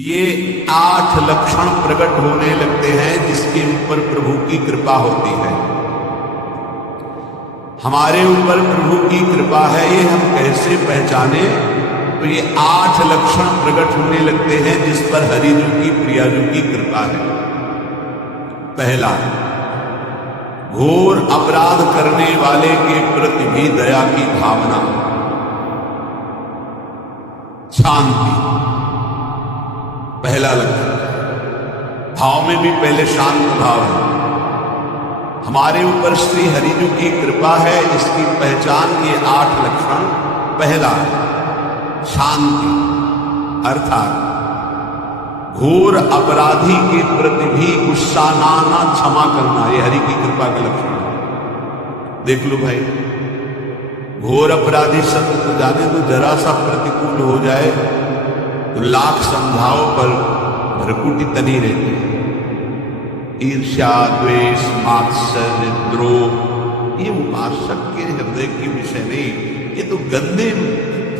ये 8 लक्षण प्रकट होने लगते हैं जिसके ऊपर प्रभु की कृपा होती है। हमारे ऊपर प्रभु की कृपा है, ये हम कैसे पहचाने? तो ये 8 लक्षण प्रकट होने लगते हैं जिस पर हरिजू की प्रियाजू की कृपा है। पहला, घोर अपराध करने वाले के प्रति भी दया की भावना। शांति पहला लक्षण, भाव में भी पहले शांत भाव है। हमारे ऊपर श्री हरिजू की कृपा है, इसकी पहचान ये 8 लक्षण। पहला, शांति, अर्थात घोर अपराधी के प्रति भी गुस्सा ना क्षमा करना, ये हरि की कृपा का लक्षण है। देख लो भाई, घोर अपराधी शब्द तो जाने तो जरा सा प्रतिकूल हो जाए तो लाख समझाओ पर भरकुटी तनी रहती है। ईर्ष्या, द्वेष, मात्सर्य, द्रोह, ये उपासक के हृदय के विषय नहीं, ये तो गंदे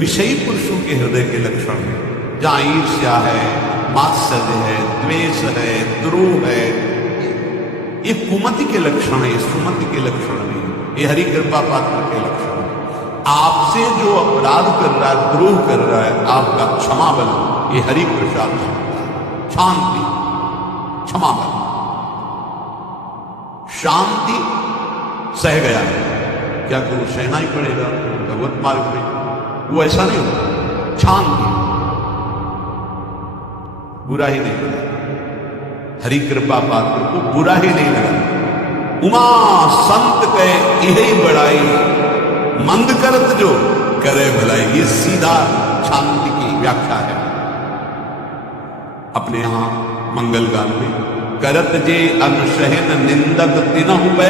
विषयी पुरुषों के हृदय के लक्षण है। जहां ईर्ष्या है, मात्सर्य है, द्वेष है, द्रोह है, ये कुमति के लक्षण है, सुमति के लक्षण नहीं, ये हरि कृपा पात्र के लक्षण है। आपसे जो अपराध कर रहा है, द्रोह कर रहा है, आपका क्षमा बल, ये हरि प्रसाद शांति, क्षमा बल, शांति सह गया है, क्या करो, सहना ही पड़ेगा भगवत मार्ग में, वो ऐसा नहीं होता। शांति, बुरा ही नहीं लगा, हरि कृपा पात्र को बुरा ही नहीं लगा। उमा संत कहे यही बड़ाई, मंद करत जो करे भलाई, ये सीधा शांति की व्याख्या है। अपने यहां मंगल गान में, करत जे अनुशहन निंदक तिनहु पे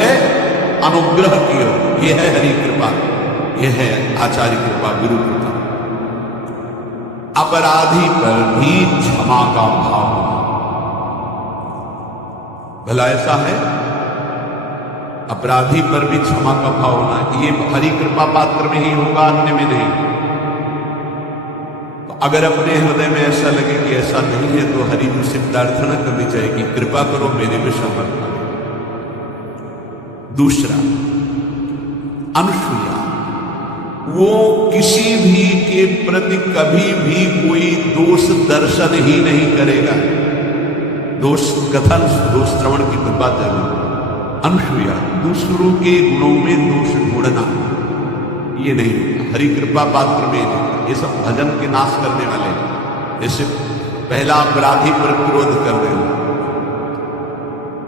अनुग्रह कियो, यह है हरि कृपा, यह है आचार्य कृपा, गुरु कृपा। अपराधी पर भी क्षमा का भाव होना, भला ऐसा है, अपराधी पर भी क्षमा का भाव होना, ये हरि कृपा पात्र में ही होगा, अन्य में नहीं। तो अगर अपने हृदय में ऐसा लगे कि ऐसा नहीं है तो हरि जी से प्रार्थना करनी चाहिए कि कृपा करो मेरे में समर्थ आए। दूसरा, अनुसूया, वो किसी भी के प्रति कभी भी कोई दोष दर्शन ही नहीं करेगा। दोष कथन, दोष श्रवण की कृपा जरूर। अनुसूया, दूसरों के गुणों में दोष ढूंढना, ये नहीं, हरि कृपा पात्र में नहीं। ये सब भजन के नाश करने वाले, जैसे पहला अपराधी पर क्रोध कर देना,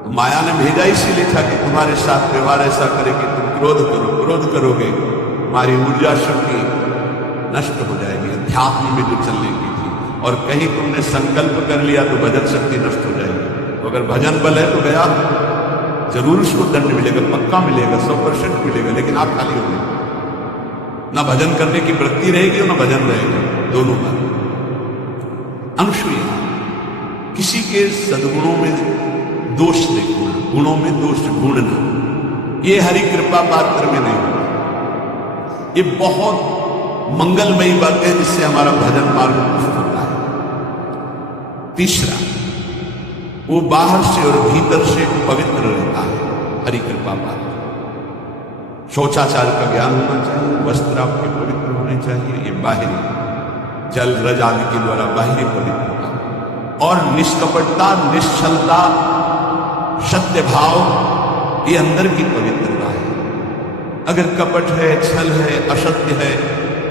तो माया ने भेजा इसीलिए था कि तुम्हारे साथ व्यवहार ऐसा करे कि तुम क्रोध करो, क्रोध करोगे तुम्हारी ऊर्जा शक्ति नष्ट हो जाएगी, अध्यात्म में जो चलने की थी, और कहीं तुमने संकल्प कर लिया तो भजन शक्ति नष्ट हो जाएगी। तो अगर भजन बल है तो गया, जरूर उसको दंड मिलेगा, पक्का मिलेगा, 100% मिलेगा, लेकिन आप खाली हो गए, ना भजन करने की वृत्ति रहेगी और ना भजन रहेगा, दोनों बात। अनुसूया, किसी के सद्गुणों में दोष देखना, गुणों में दोष ढूंढना, ये हरि कृपा पात्र में नहीं होगा। ये बहुत मंगलमयी बात है जिससे हमारा भजन मार्ग पुष्ट होता है। तीसरा, वो बाहर से और भीतर से पवित्र रहता है, हरि कृपा पात्र। शौचाचार का ज्ञान होना चाहिए, वस्त्र आपके पवित्र होने चाहिए, ये बाहरी, जल रज आदि के द्वारा बाहरी पवित्रता, और निष्कपटता, निश्चलता, सत्य भाव, ये अंदर की पवित्रता है। अगर कपट है, छल है, असत्य है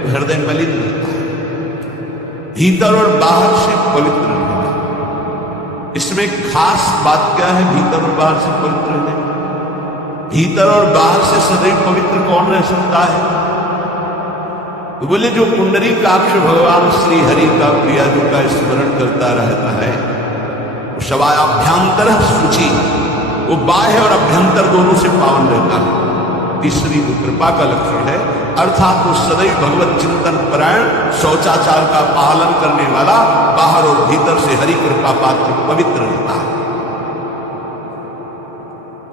तो हृदय मलिन रहता है। भीतर और बाहर से पवित्र रहना, इसमें खास बात क्या है? भीतर और बाहर से पवित्र रहने, भीतर और बाहर से सदैव पवित्र कौन रह सकता है? तो बोले जो कुंडली काक्ष भगवान श्री हरि का प्रियाजू का स्मरण करता रहता है, शवाभ्यंतर शुचि, वो बाह्य और अभ्यंतर दोनों से पावन रहता है। तीसरी वो कृपा का लक्षण है, अर्थात वो सदैव भगवत चिंतन परायण, शौचाचार का पालन करने वाला, बाहर और भीतर से हरि कृपा पात्र पवित्र रहता है।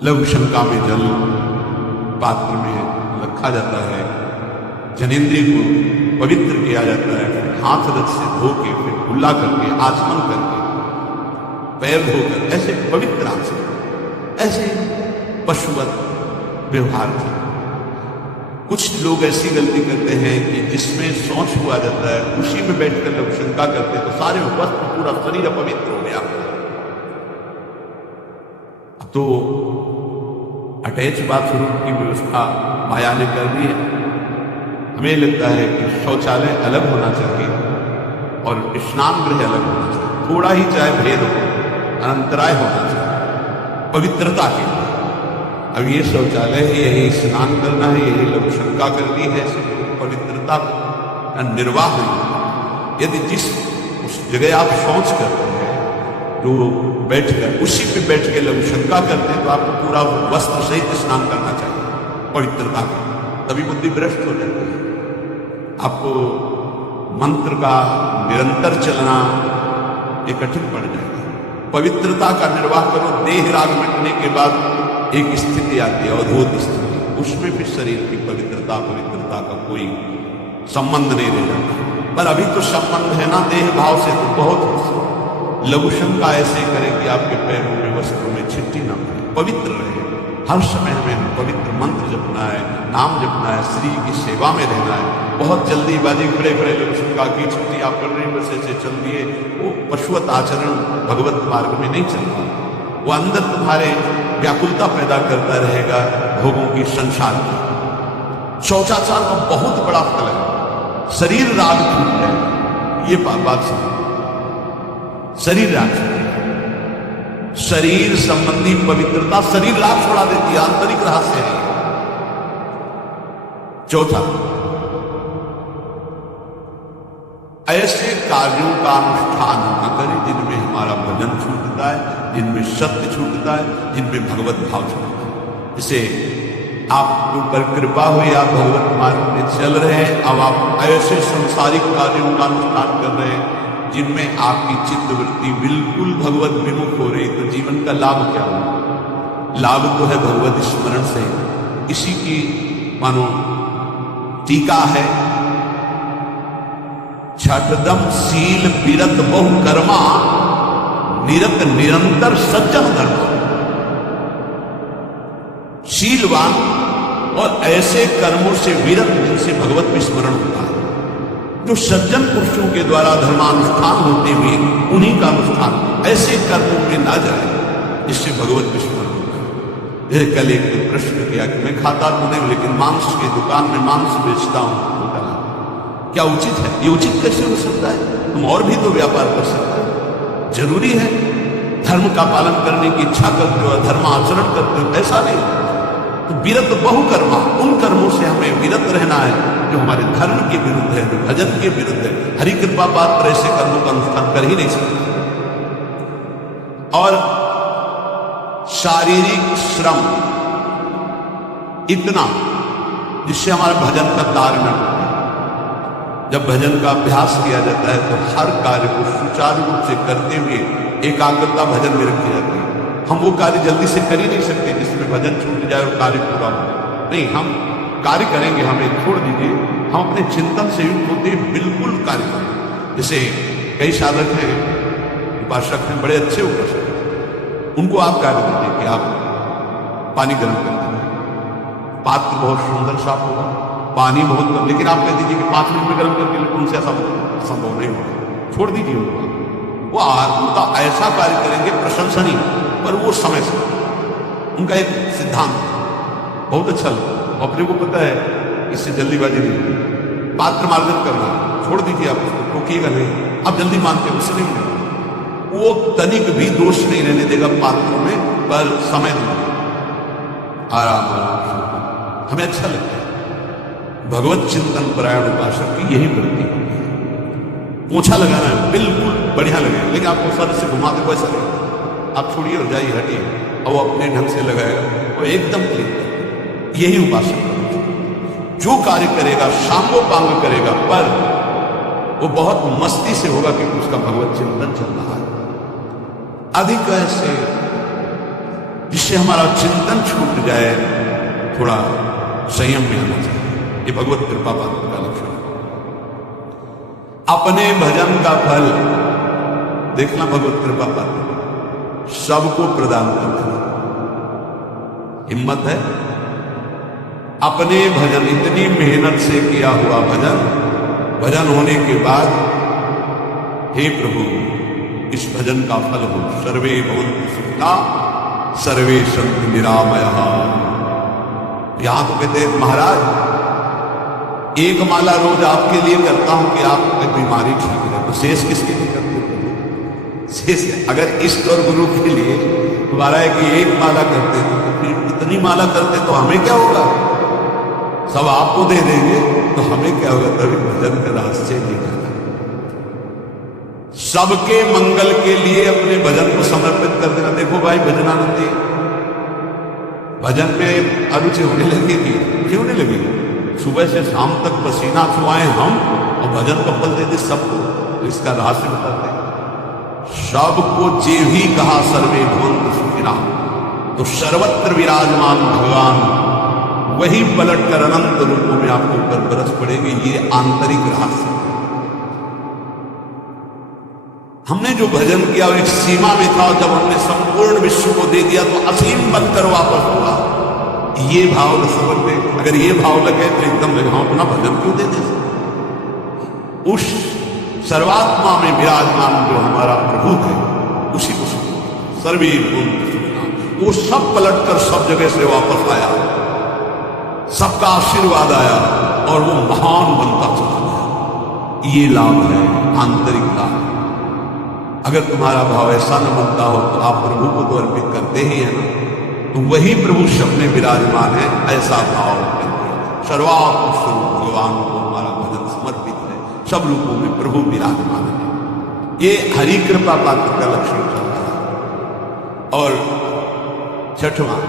लघु शंका में जल पात्र में रखा जाता है, जनेंद्रिय को पवित्र किया जाता है, फिर हाथ रथ से धो के फिर कुल्ला करके, आचमन करके, पैर धोकर, ऐसे पवित्र आचरण, ऐसे पशुवत व्यवहार था। कुछ लोग ऐसी गलती करते हैं कि जिसमें शौच हुआ जाता है उसी में बैठकर लोग शंका करते तो सारे वस्त्र, पूरा शरीर अपवित्र हो गया। तो अटैच बाथरूम की व्यवस्था माया ने कर दी है। हमें लगता है कि शौचालय अलग होना चाहिए और स्नान गृह अलग होना चाहिए, थोड़ा ही चाहे भेद हो, अंतराय होना चाहिए पवित्रता के लिए। अब ये शौचालय है, यही स्नान करना है, यही लोग शंका कर दी है, पवित्रता का निर्वाह नहीं। यदि जिस उस जगह आप शौच करते हैं तो बैठकर उसी पे बैठ के लोग शंका करते हैं तो आपको पूरा वस्त्र सहित स्नान करना चाहिए पवित्रता का, तभी बुद्धि भ्रष्ट हो जाती है। आपको मंत्र का निरंतर चलना ये कठिन पड़ जाएगा। पवित्रता का निर्वाह करो। देह राग मिटने के बाद एक स्थिति आती है, अद्भुत स्थिति, उसमें फिर शरीर की पवित्रता का कोई संबंध नहीं रह जाता। पर अभी तो संबंध है ना देह भाव से, तो बहुत लघु शंका ऐसे करें कि आपके पैरों में, वस्त्रों में छिट्टी ना पड़े, पवित्र रहे। हर समय हमें पवित्र मंत्र जपना है, नाम जपना है, श्री की सेवा में रहना है। बहुत जल्दीबाजी खड़े खड़े लघु शंका की छिट्टी आप कर रहे बस ऐसे चल दिए, वो पशुवत आचरण भगवत मार्ग में नहीं चलता। वो अंदर तुम्हारे व्याकुलता पैदा करता रहेगा भोगों की संसार की। शौचाचार का बहुत बड़ा फल है, शरीर राग छूट जाए। ये बात सुनो, शरीर राग, शरीर संबंधी पवित्रता शरीर राग छोड़ा देती है, आंतरिक रहस्य है। चौथा, ऐसे कार्यों का अनुष्ठान न करें जिनमें हमारा भजन छूटता है, जिनमें सत्य छूटता है, जिनमें भगवत भाव छूटता है। जैसे आपके ऊपर कृपा हुई, आप भगवत मार्ग में चल रहे हैं, अब आप ऐसे संसारिक कार्यों का अनुष्ठान कर रहे हैं जिनमें आपकी चित्तवृत्ति बिल्कुल भगवत विमुख हो रही, तो जीवन का लाभ क्या होगा? लाभ तो है भगवत स्मरण से। इसी की मानो टीका है, छठदम शील विरत बहु कर्मा, निरत निरंतर सज्जन धर्मा। शीलवान और ऐसे कर्मों से विरत जिनसे भगवत विस्मरण होता है, जो सज्जन पुरुषों के द्वारा धर्मानुष्ठान होते हुए उन्हीं का अनुष्ठान ऐसे कर्मों में ना जाए जिससे भगवत विस्मरण होता है। कल एक प्रश्न किया कि मैं खाता तो नहीं लेकिन मांस की दुकान में मांस बेचता हूं, क्या उचित है? ये उचित कैसे हो सकता है? तुम और भी तो व्यापार कर सकते हो। जरूरी है धर्म का पालन करने की इच्छा करते हो, धर्म आचरण करते हो, ऐसा नहीं। तो विरत बहु कर्मा, उन कर्मों से हमें विरत रहना है जो हमारे धर्म के विरुद्ध है, जो भजन के विरुद्ध है। हरि कृपा पात्र ऐसे कर्मों का अनुष्ठान कर ही नहीं सकता। और शारीरिक श्रम इतना जिससे हमारे भजन का तार में होता है। जब भजन का अभ्यास किया जाता है तो हर कार्य को सुचारू रूप से करते हुए एकाग्रता भजन में रखी जाती है। हम वो कार्य जल्दी से कर ही नहीं सकते जिसमें भजन छूट जाए और कार्य पूरा हो। नहीं, हम कार्य करेंगे, हमें छोड़ दीजिए, हम अपने चिंतन से युक्त होते बिल्कुल कार्य करें। जैसे कई साधक हैं, उपासक हैं, बड़े अच्छे उपासक, उनको आप कार्य दीजिए कि आप पानी गर्म कर दीजिए, पात्र बहुत सुंदर साफ होगा, पानी बहुत कम, लेकिन आप कह दीजिए कि 5 मिनट में गर्म करके लेकिन उनसे ऐसा संभव नहीं होगा, छोड़ दीजिए उनको। वो उनका ऐसा कार्य करेंगे प्रशंसनीय, पर वो समय से उनका एक सिद्धांत बहुत अच्छा लगा, अपने को पता है इससे जल्दीबाजी नहीं, पात्र मार्जन करना, छोड़ दीजिए, आप उसको टोकिएगा नहीं, आप जल्दी मानते उससे नहीं होगा। वो तनिक भी दोष नहीं रहने देगा पात्रों में, पर समय देगा, आराम आराम। हमें अच्छा लगता है भगवत चिंतन परायण उपासक की यही वृत्ति है। पोछा लगाना है बिल्कुल बढ़िया लगेगा, लेकिन आपको सर से घुमा दे वैसा नहीं, आप छोड़िए और जाइए, हटिए, और वो अपने ढंग से लगाएगा और एकदम क्लीन। यही उपासक जो कार्य करेगा शांगोपांग करेगा, पर वो बहुत मस्ती से होगा क्योंकि उसका भगवत चिंतन चल रहा है। अधिक ऐसे जिससे हमारा चिंतन छूट जाए, थोड़ा संयम में आना चाहिए। ये भगवत कृपा पात्र का लक्षण है। अपने भजन का फल देखना भगवत कृपा पात्र सबको प्रदान करना। हिम्मत है अपने भजन, इतनी मेहनत से किया हुआ भजन होने के बाद, हे प्रभु इस भजन का फल हो, सर्वे भवन्तु सुखिनः सर्वे सन्तु निरामयाः। यहां तो कहते हैं महाराज एक माला रोज आपके लिए करता हूं कि आपकी बीमारी ठीक रहे, तो शेष किसके लिए करते हो? शेष अगर इष्ट और गुरु के लिए तुम्हारा है कि एक माला करते तो फिर इतनी माला करते तो हमें क्या होगा? सब आपको दे देंगे तो हमें क्या होगा? तभी भजन का रहस्य नहीं जाना। सबके मंगल के लिए अपने भजन को समर्पित कर देना। देखो भाई भजनानंदी भजन में अरुचि होने लगी थी, क्यों नहीं लगी? सुबह से शाम तक पसीना चुआए हम और भजन का फल दे दे सबको, तो इसका रहस्य बताते हैं। सबको जे भी कहा सर्वे भवन्तु सुखिनः, तो सर्वत्र विराजमान भगवान वही पलट कर अनंत रूपों में आपके ऊपर बरस पड़ेगी। ये आंतरिक रहस्य। हमने जो भजन किया वो एक सीमा में था, जब हमने संपूर्ण विश्व को दे दिया तो असीम बनकर वापस हुआ। ये भाव समझ में, अगर ये भाव लगे तो एकदम हम अपना भजन क्यों दे दे? उस सर्वात्मा में विराजमान जो हमारा प्रभु है उसी को सर्वे भवन्तु सुखिनः, वो सब पलट कर सब जगह से वापस आया, सबका आशीर्वाद आया और वो महान बनता चला गया। ये लाभ है, आंतरिक लाभ। अगर तुम्हारा भाव ऐसा न बनता हो तो आप प्रभु को तो अर्पित करते ही हैं ना, तो वही प्रभु सब में विराजमान है, ऐसा भाव करके सर्वात्म स्वरूप भगवान को हमारा भजन समर्पित है। सब रूपों में प्रभु विराजमान है। ये हरि कृपा पात्र का लक्षण चल रहा है। और छठवां,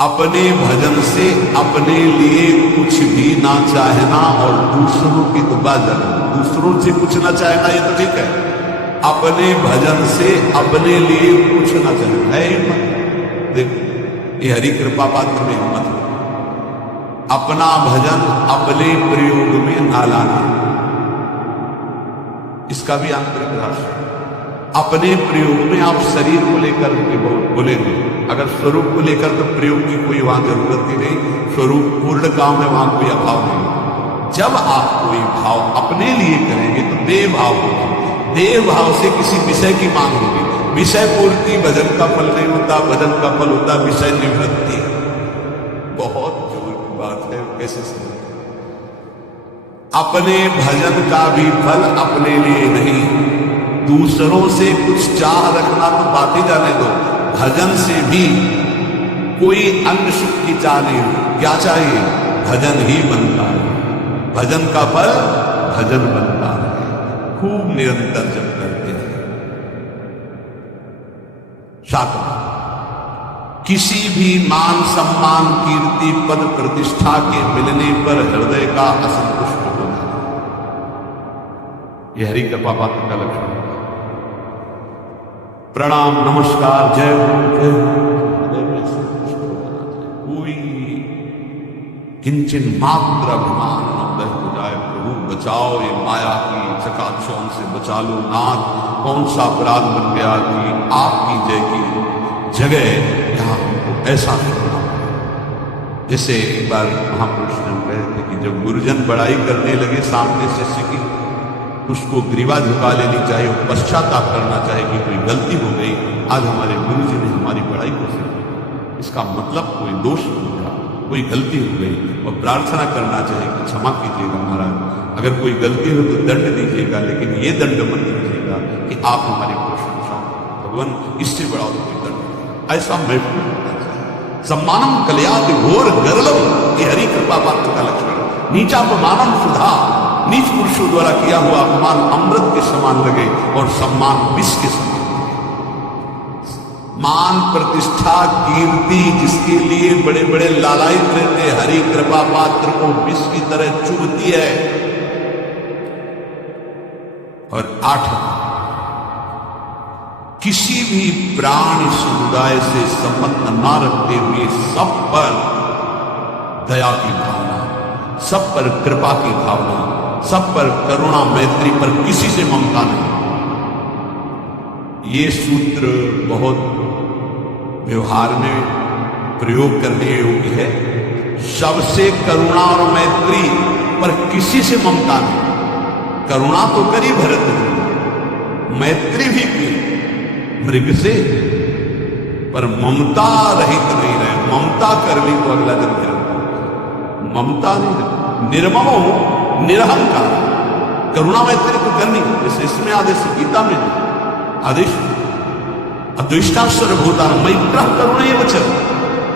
अपने भजन से अपने लिए कुछ भी ना चाहना और दूसरों की दुआ करना। दूसरों से कुछ ना चाहना ये तो ठीक है, अपने भजन से अपने लिए कुछ ना चाहना है हिम्मत। देखो ये हरि कृपा पात्र में हिम्मत है। अपना भजन अपने प्रयोग में ना लाना, इसका भी आंतरिक रहस्य। अपने प्रयोग में आप शरीर को लेकर के बोलेंगे, अगर स्वरूप को लेकर तो प्रयोग की कोई वहां जरूरत ही नहीं। स्वरूप पूर्ण काम है, वहां कोई अभाव नहीं। जब आप कोई भाव अपने लिए करेंगे तो देव भाव होगा। देव भाव से किसी विषय की मांग होगी। विषय पूर्ति भजन का फल नहीं होता, भजन का फल होता विषय निवृत्ति। बहुत जोर की बात है, कैसे समझ? अपने भजन का भी फल अपने लिए नहीं, दूसरों से कुछ चाह रखना तो बात ही जाने दो। भजन से भी कोई अन्य सुख की चाह नहीं। क्या चाहिए? भजन ही बनता है, भजन का फल भजन बनता है। खूब निरंतर जप करते हैं। सातवां, किसी भी मान सम्मान कीर्ति पद प्रतिष्ठा के मिलने पर हृदय का असंतुष्ट होना, यह हरि कृपा पात्र का लक्षण है। प्रणाम नमस्कार जय हृदय में संतुष्ट हो जाना चाहिए। कोई किंचन मात्र अभिमान न हो जाए। प्रभु बचाओ, ये माया की चकाचौंध से बचा लो नाथ। कौन सा अपराध बन गया कि आपकी जय की जगह यहां हमको ऐसा करना। जैसे एक बार महापुरुष ने कहे थे कि जब गुरुजन बड़ाई करने लगे सामने शिष्य की, उसको ग्रीवा झुका लेनी चाहिए, पश्चाताप करना चाहिए कि कोई गलती हो गई। आज हमारे गुरु जी ने हमारी बड़ाई को की, इसका मतलब कोई दोष हो गया, कोई गलती हो गई, और प्रार्थना करना चाहिए कि क्षमा कीजिएगा महाराज, अगर कोई गलती हो तो दंड दीजिएगा, लेकिन ये दंड मत दीजिएगा कि आप हमारी प्रशंसा, भगवान इससे बड़ा तो कोई दंड नहीं। ऐसा महसूस होना चाहिए। सम्मानम कलयाति घोर गरलम, ये हरि कृपा पात्र का लक्षण। नीचापमानम सुधा, नीच पुरुषों द्वारा किया हुआ अपमान अमृत के समान लगे और सम्मान विष के समान। मान प्रतिष्ठा कीर्ति जिसके लिए बड़े बड़े लालायित रहते, हरि कृपा पात्र को विष की तरह चुभती है। और 8, किसी भी प्राणी समुदाय से संबंध न रखते हुए सब पर दया की भावना, सब पर कृपा की भावना, सब पर करुणा मैत्री पर किसी से ममता नहीं। ये सूत्र बहुत व्यवहार में प्रयोग करने योग्य है। सबसे करुणा और मैत्री पर किसी से ममता नहीं। करुणा तो करी भरत ने, मैत्री भी की मृग से, पर ममता रहित नहीं रहे। ममता कर ली तो अगला दिन फिर ममता नहीं, निर्ममो निरहंकार। करुणा मैत्री तो करनी, जैसे इसमें आदेश गीता में आदेश अद्वेष्टा सर्वभूता मैत्र करुणे वचन,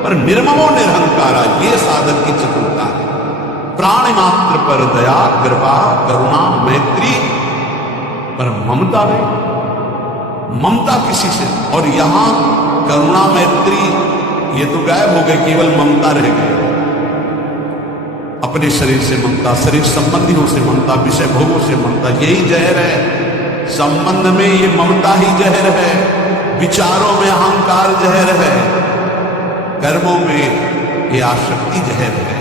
पर निर्ममो निरहंकारा, ये साधक की चतुरता है। प्राणी मात्र पर दया कृपा करुणा मैत्री, पर ममता नहीं। ममता किसी से, और यहां करुणा मैत्री ये तो गायब हो गए, केवल ममता रह गई। अपने शरीर से ममता, शरीर संबंधियों से ममता, विषय भोगों से ममता, यही जहर है। संबंध में ये ममता ही जहर है, विचारों में अहंकार जहर है, कर्मों में ये आसक्ति जहर है।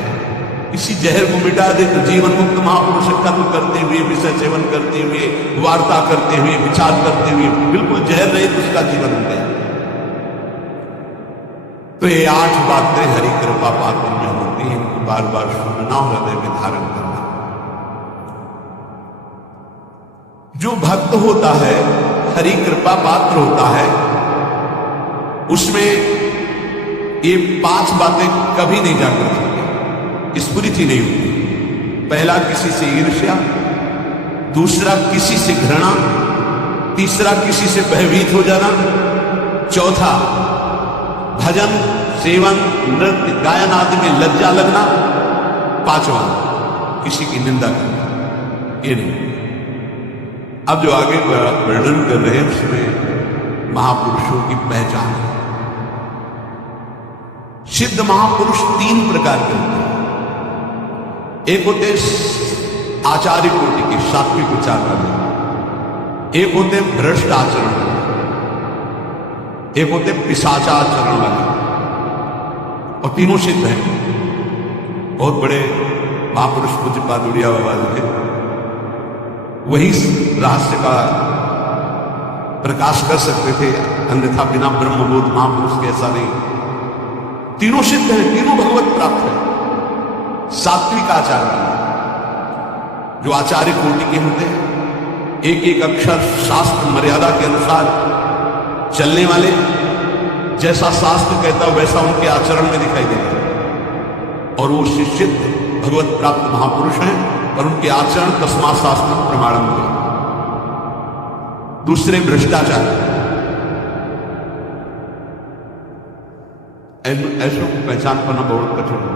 इसी जहर को मिटा दे तो जीवन मुक्त महापुरुष कर्म करते हुए, विषय सेवन करते हुए, वार्ता करते हुए, विचार करते हुए बिल्कुल जहर रहित उसका जीवन हो गया। तो ये 8 बातें हरि कृपा पात्र में होती हैं, इनको बार बार सुनना और हृदय में धारण करना। जो भक्त होता है, हरि कृपा पात्र होता है, उसमें ये 5 बातें कभी नहीं जाकर सकती, स्फुरित ही नहीं होती। पहला, किसी से ईर्ष्या। दूसरा, किसी से घृणा। तीसरा, किसी से भयभीत हो जाना। चौथा, भजन सेवन नृत्य गायन आदि में लज्जा लगना। 5वां, किसी की निंदा करना। ये नहीं। अब जो आगे वर्णन कर रहे हैं उसमें महापुरुषों की पहचान है। सिद्ध महापुरुष 3 प्रकार के होते हैं। एक होते आचार्य कोटि के, सात्विक विचार वाले। एक होते भ्रष्ट आचरण वाले। एक होते पिशाचाचरण वाले। और तीनों सिद्ध हैं। बहुत बड़े महापुरुष पूज्य पादुड़िया बाबा थे, वही रहस्य का प्रकाश कर सकते थे, अन्यथा बिना ब्रह्मबोध महापुरुष के ऐसा नहीं। तीनों सिद्ध हैं, तीनों भगवत प्राप्त है। सात्विक आचार्य, जो आचार्य कोटि के होते हैं, एक एक अक्षर शास्त्र मर्यादा के अनुसार चलने वाले, जैसा शास्त्र कहता वैसा उनके आचरण में दिखाई देगा। और वो शिष्य भगवत प्राप्त महापुरुष हैं, और उनके आचरण तस्मात् शास्त्र प्रमाणम है। दूसरे भ्रष्टाचार, ऐसों को पहचान पाना बहुत कठिन है।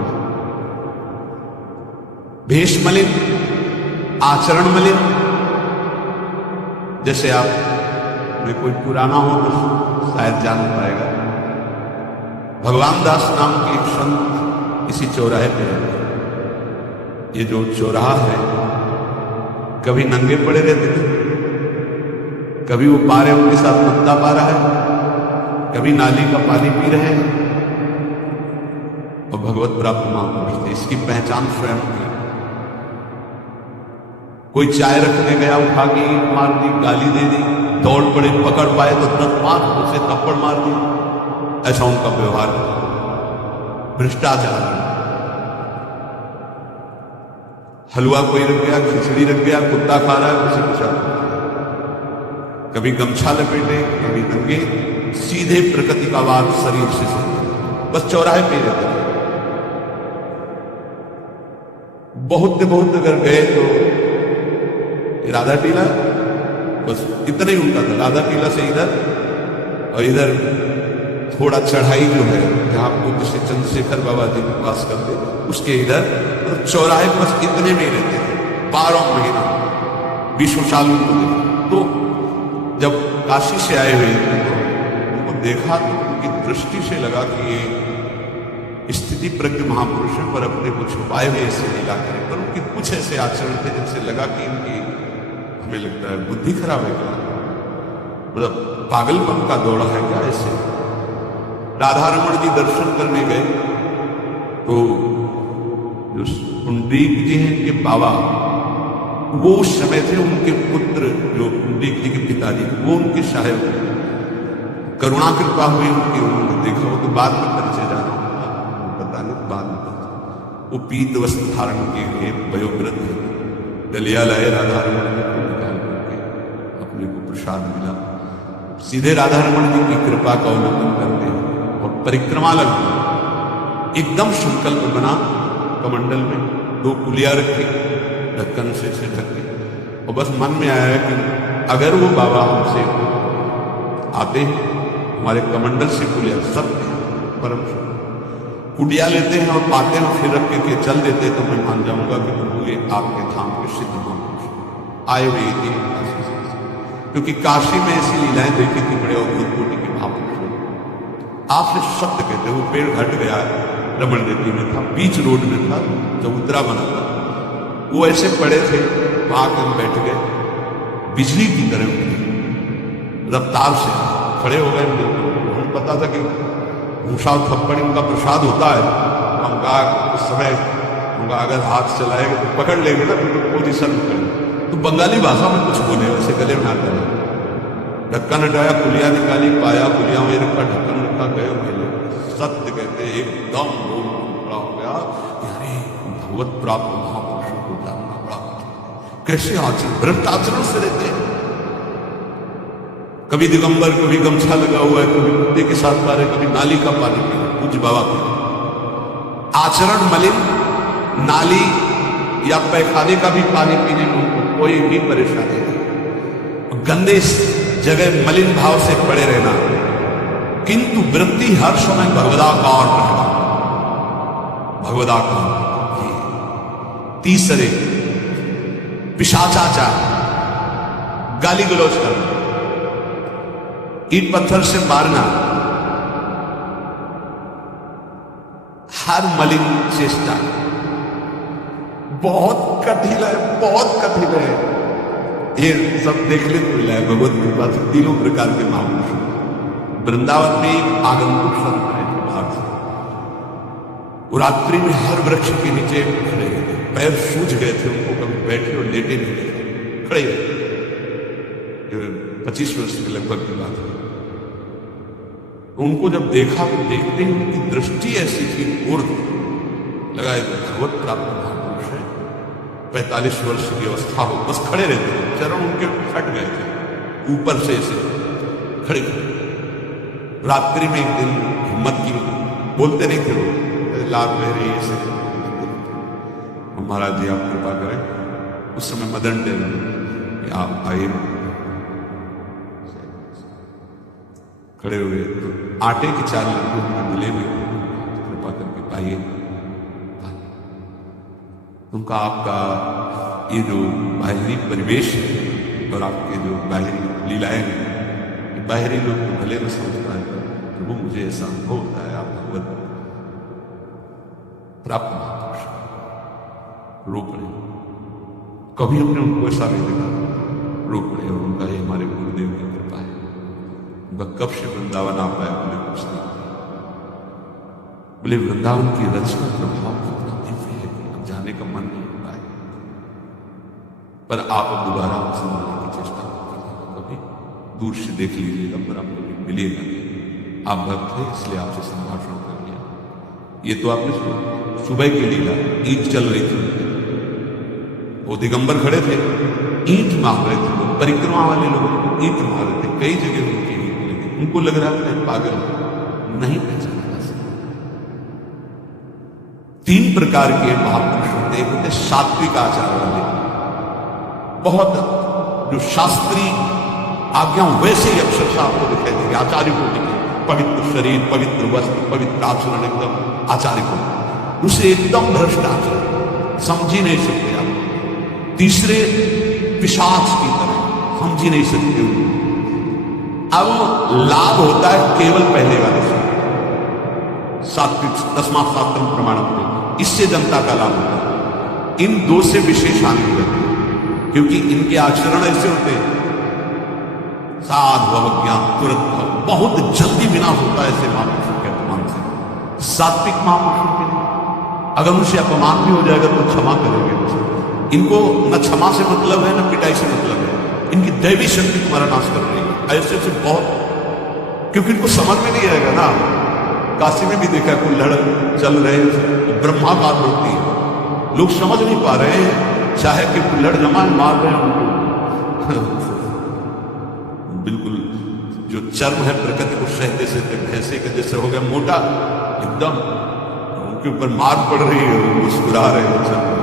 भेष मलिन, आचरण मलिन। जैसे आप में कोई पुराना हो तो शायद जान पाएगा, भगवान दास नाम के एक संत इसी चौराहे पे रहते। ये जो चौराहा है, कभी नंगे पड़े रहते थे, कभी वो पा रहे उनके साथ कुत्ता पा रहा है, कभी नाली का पानी पी रहे हैं, और भगवत प्राप्त महापुरुष थे। इसकी पहचान स्वयं की। कोई चाय रखने गया, उठा के ईंट मार दी, गाली दे दी, दौड़ पड़े, पकड़ पाए तो तुरंत मार, उसे थप्पड़ मार दी। ऐसा उनका व्यवहार है। भ्रष्टाचार, हलवा कोई रख गया, खिचड़ी रख गया, कुत्ता खा रहा है, उसे पूछा, कभी गमछा लपेटे, कभी नंगे, सीधे प्रकृति का वाद शरीर से बस चौराहे पे रहते थे। बहुत अगर गए तो राधा टीला, बस इतना ही उनका था। राधा टीला से इधर, और इधर थोड़ा चढ़ाई जो है जहां पूज्य श्री चंद्रशेखर बाबा जी वास करते, उसके इधर तो चौराहे बस इतने में रहते थे 12 महीना। विश्वशालू तो जब काशी से आए हुए उनको देखा तो उनकी दृष्टि से लगा कि ये स्थिति प्रज्ञ महापुरुष है, पर अपने को छुपाए हुए ऐसे लीला करें। पर उनकी कुछ ऐसे आचरण थे जिनसे लगा कि इनकी, हमें लगता है, बुद्धि खराब है क्या, मतलब पागलपन का दौड़ा है क्या। ऐसे राधा रमण जी दर्शन करने गए तो जो पुंडरीक जी हैं इनके बाबा, वो उस समय थे, उनके पुत्र जो कुंडीक जी के पिताजी, वो उनके सहायक, करुणा कृपा हुई उनकी, उन्होंने देखा। वो तो बाद में परिचय जाना पता नहीं, बाद में वो पीत वस्त्र धारण किए हुए वयोवृद्ध है, डलिया लाए राधा रमन को निकाल करके अपने को प्रसाद मिला। सीधे राधा रमन जी की कृपा का अवलोकन करते हैं और परिक्रमा लगा। एकदम संकल्प बना, कमंडल में 2 कुलिया रखी, ढक्कन से ढक के, और बस मन में आया कि अगर वो बाबा हमसे आते हैं, हमारे कमंडल से कुलिया सत्य परम कुलिया लेते हैं और पाते हैं, फिर रख के चल देते, तो मैं मान जाऊंगा कि प्रभु ये आपके धाम के सिद्ध महापुरुष आए हुए थे काशी से, क्योंकि काशी में ऐसी लीलाएं देखी थी, बड़े अद्भुत कोटि के महापुरुष। आपसे सत्य कहते, वो पेड़ घट गया, रमण नदी में था, बीच रोड में था, चबूतरा बना था, वो ऐसे पड़े थे, वहां हम बैठ गए, बिजली की तरह उठी, रफ्तार से खड़े हो गए। हमें पता था कि भूषा थप्पड़ उनका प्रसाद होता है। हम कहा उस समय उनका अगर हाथ चलाएगा तो पकड़ लेंगे ना, तो पोजीशन में खड़े, तो बंगाली भाषा में कुछ बोले, वैसे गले में हाथ डाले, ढक्कन हटाया, कुलिया निकाली, पाया कुलिया में रखा, ढक्कन रखा, गए मेले। सत्य कहते एकदम खड़ा हो गया कि अरे भगवत प्राप्त महापुरुषों को जानना प्राप्त, कैसे आचरण, व्रत आचरण से रहते हैं। कभी दिगंबर, कभी गमछा लगा हुआ है, कभी कुत्ते के साथ पा रहे, कभी नाली का पानी पी रहे, पूज्य बाबा के आचरण मलिन, नाली या पैखाने का भी पानी पीने में उनको कोई भी परेशानी नहीं, गंदे जगह मलिन भाव से पड़े रहना, किंतु वृत्ति हर समय भगवदाकार रहना, भगवदाकार। तीसरे पिशाचाचार, गाली गलौज करना, ईट पत्थर से मारना, हर मलिन चेष्टा बहुत कठिन है, बहुत कठिन है। ये सब देखने को मिला है भगवत कृपा से। तीनों प्रकार के महापुरुष वृंदावन में आगंतुक संत आए थे बाहर से, वो रात्रि में हर वृक्ष के नीचे खड़े रहे, पैर सूज गए थे, उनको कभी बैठे और लेटे नहीं रहे, खड़े रहे। 25 वर्ष के लगभग की बात है। उनको जब देखा तो देखते ही उनकी दृष्टि ऐसी थी, ऊर्ध लगाए भगवत प्राप्त महापुरुष है, 45 वर्ष की अवस्था हो, बस खड़े रहते थे, चरण उनके फट गए थे, ऊपर से ऐसे खड़े खड़े। रात्रि में एक दिन हिम्मत की, बोलते नहीं थे वो, लाभ ले रही ऐसे, महाराज जी आप कृपा करें। उस समय मदन टेल आप आइए, खड़े हुए, तो आटे की 4 लड्डू हमें मिले हुए, कृपा करके पाइए। उनका आपका ये जो बाहरी परिवेश है और आपके जो बाहरी लीलाएं हैं, बाहरी लोग तो भले न समझता है, प्रभु मुझे ऐसा अनुभव होता है आप भगवत प्राप्त महापुरुष रो पड़े। कभी हमने उनको ऐसा नहीं देखा, रो पड़े, और उनका ये हमारे गुरुदेव की कृपा है। उनका कब से वृंदावन आ पाया बोले कुछ नहीं, बोले वृंदावन की रचना प्रभाव कितना दिव्य है, अब जाने का मन नहीं होता है, पर आप दोबारा उनसे मिलने की चेष्टा करिएगा, कभी दूर से देख लीजिएगा, पर आप कभी मिलिएगा। आप भक्त थे इसलिए आपसे संभाषण कर लिया। ये तो आपने सुबह की लीला, ईंट चल रही थी, वो दिगंबर खड़े थे, ईंट मांग रहे थे, परिक्रमा वाले लोग ईंट मार रहे थे, कई जगह उनकी ईंट लगी, उनको लग रहा था पागल नहीं पहचाना जा सकता। 3 प्रकार के महापुरुष होते हैं, होते सात्विक आचार वाले, बहुत जो शास्त्रीय आज्ञा वैसे ही अक्षरशः आपको दिखाई देगी, आचार्य को दिखे, पवित्र शरीर, पवित्र वस्त्र, पवित्र आचरण, एकदम आचार्य को, उसे एकदम भ्रष्ट आचरण, समझ ही नहीं सकते आप। तीसरे पिशाच की तरह समझ ही नहीं सकते उनको। अब लाभ होता है केवल पहले वाले से, सात्विक, तस्मात् शास्त्रम प्रमाणम, इससे जनता का लाभ होता है। इन 2 से विशेष हानि होती है, क्योंकि इनके आचरण ऐसे होते हैं, साध भव ज्ञान तुरंत भव, बहुत जल्दी विनाश होता है ऐसे महापुरुषों के अपमान से। सात्विक महापुरुषों के अगर उनसे अपमान भी हो जाएगा तो क्षमा करेंगे, इनको न क्षमा से मतलब है, न पिटाई से मतलब है। इनकी दैवी शक्ति तुम्हारा नाश कर रही है। ऐसे से बहुत, क्योंकि इनको समझ में नहीं आएगा ना। काशी में भी देखा, कोई लड़ चल रहे ब्रह्माकार होती है, लोग समझ नहीं पा रहे हैं, चाहे कि लड़ जमा मार रहे हैं उनको बिल्कुल जो चर्म है प्रकृति को सहते सहते भैंसे के जैसे हो गया मोटा एकदम, उनके ऊपर मार पड़ रही है, मुस्कुरा रहे हैं।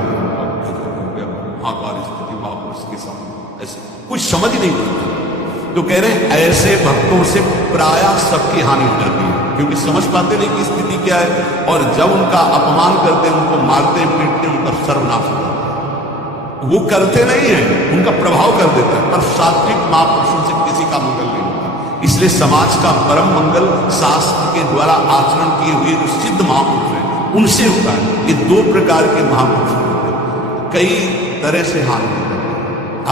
महाकाल स्थिति महापुरुष के सामने ऐसे कुछ समझ ही नहीं पड़ता। तो कह रहे हैं ऐसे भक्तों से प्रायः सबकी हानि हो जाती है, क्योंकि समझ पाते नहीं कि स्थिति क्या है, और जब उनका अपमान करते हैं, उनको मारते पीटते, उनका सर्वनाश हो जाता है। वो करते नहीं है, उनका प्रभाव कर देता है, पर सात्विक महापुरुषों से किसी का मंगल नहीं होता। इसलिए समाज का परम मंगल शास्त्र के द्वारा आचरण किए हुए जो सिद्ध महापुरुष हैं उनसे होता है। ये दो प्रकार के महापुरुष होते हैं, कई तरह से हानि होती है।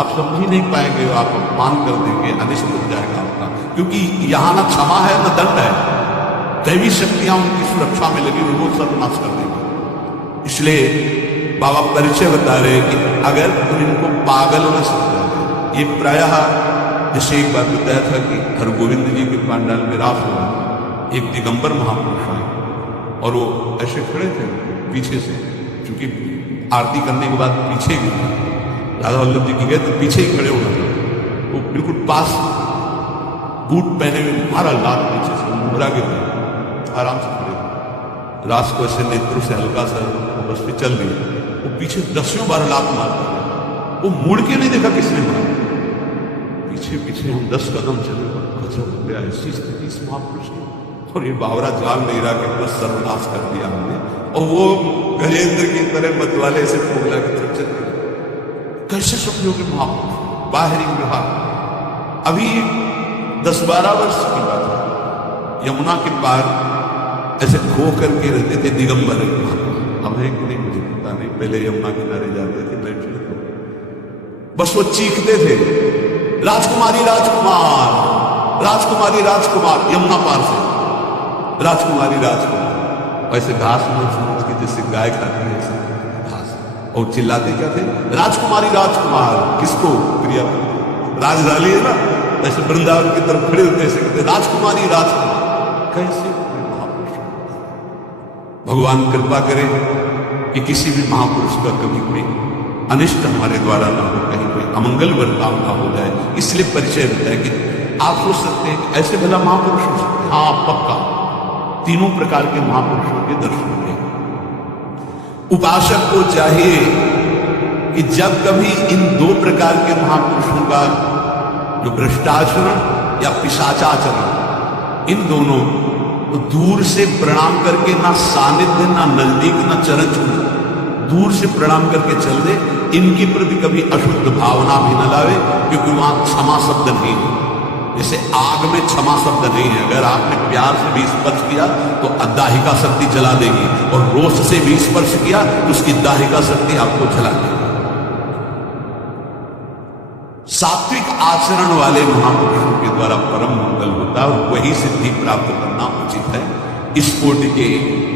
आप समझ ही नहीं पाएंगे, आप अपमान कर देंगे, अनिष्ट हो जाएगा आपका, क्योंकि यहां ना क्षमा है न दंड है। दैवी शक्तियां उनकी सुरक्षा में लगी हुई, वो सर्वनाश कर देंगे। इसलिए बाबा परिचय बता रहे कि अगर तुम इनको पागल न समझा, ये प्रायः जैसे एक बार बताया था कि हरगोविंद जी के पांडाल में रास हुआ, एक दिगंबर महापुरुष आए और वो ऐसे खड़े थे पीछे से, क्योंकि आरती करने के बाद पीछे राधा वल्लभ जी की गए तो पीछे ही खड़े होना था। वो बिल्कुल पास बूट पहने हुए मारा लाल पीछे से मुहरा गिर गया, आराम से खड़े। रास को ऐसे नेत्रों से हल्का सा बस पे चल रही, वो पीछे 10 बार लात मारता है। वो मुड़ के नहीं देखा किसने मारा, पीछे पीछे हम 10 कदम चले, गजब हो गया ऐसी स्थिति इस महापुरुष की। और ये बावरा जान नहीं रहा कि बस सर्वनाश कर दिया हमने, और वो गजेंद्र की तरह मतवाले से फोगला की तरफ चल गए। कैसे समझोगे महापुरुष, बाहरी व्यवहार। अभी 10-12 वर्ष की बात है, यमुना के पार ऐसे खो करके रहते थे दिगंबर। अब है कि नहीं मुझे पता नहीं, पहले यमुना किनारे जाते थे, बैठते थे, बस वो चीखते थे राजकुमारी राजकुमार, राजकुमारी राजकुमार, यमुना पार से राजकुमारी राजकुमार। वैसे घास में समझ के जैसे गाय खाती है ऐसे घास, और चिल्लाते क्या थे राजकुमारी राजकुमार। किसको? प्रिया राजधानी है ना, ऐसे वृंदावन की तरफ खड़े होते ऐसे कहते राजकुमारी राजकुमार। कैसे भगवान कृपा करे कि किसी भी महापुरुष का कभी कोई अनिष्ट हमारे द्वारा ना हो, कहीं कोई अमंगल बर्ताव ना हो जाए। इसलिए परिचय होता है कि आप सोच सकते हैं कि ऐसे भला महापुरुष हो सकते हैं। हाँ पक्का, तीनों प्रकार के महापुरुषों के दर्शन होंगे। उपासक को चाहिए कि जब कभी इन 2 प्रकार के महापुरुषों का जो भ्रष्टाचरण या पिशाचाचरण, इन दोनों तो दूर से प्रणाम करके, ना सानिध्य ना नजदीक ना चरण छूना, दूर से प्रणाम करके चल दे। इनके प्रति कभी अशुद्ध भावना भी न लावे, क्योंकि वहां क्षमा शब्द नहीं है। जैसे आग में क्षमा शब्द नहीं है, अगर आपने प्यार से भी स्पर्श किया तो दाहिका शक्ति जला देगी, और रोष से भी स्पर्श किया तो उसकी दाहिका शक्ति आपको जला देगी। सात्विक आचरण वाले महापुरुषों के द्वारा परम मंगल होता है, और वही सिद्धि प्राप्त करना उचित है। इस कोटि के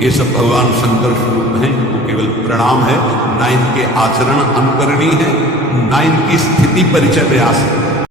ये सब भगवान शंकर स्वरूप हैं, वो केवल प्रणाम है, ना इनके आचरण अनुकरणीय है, ना इनकी स्थिति परिचय व्यास है।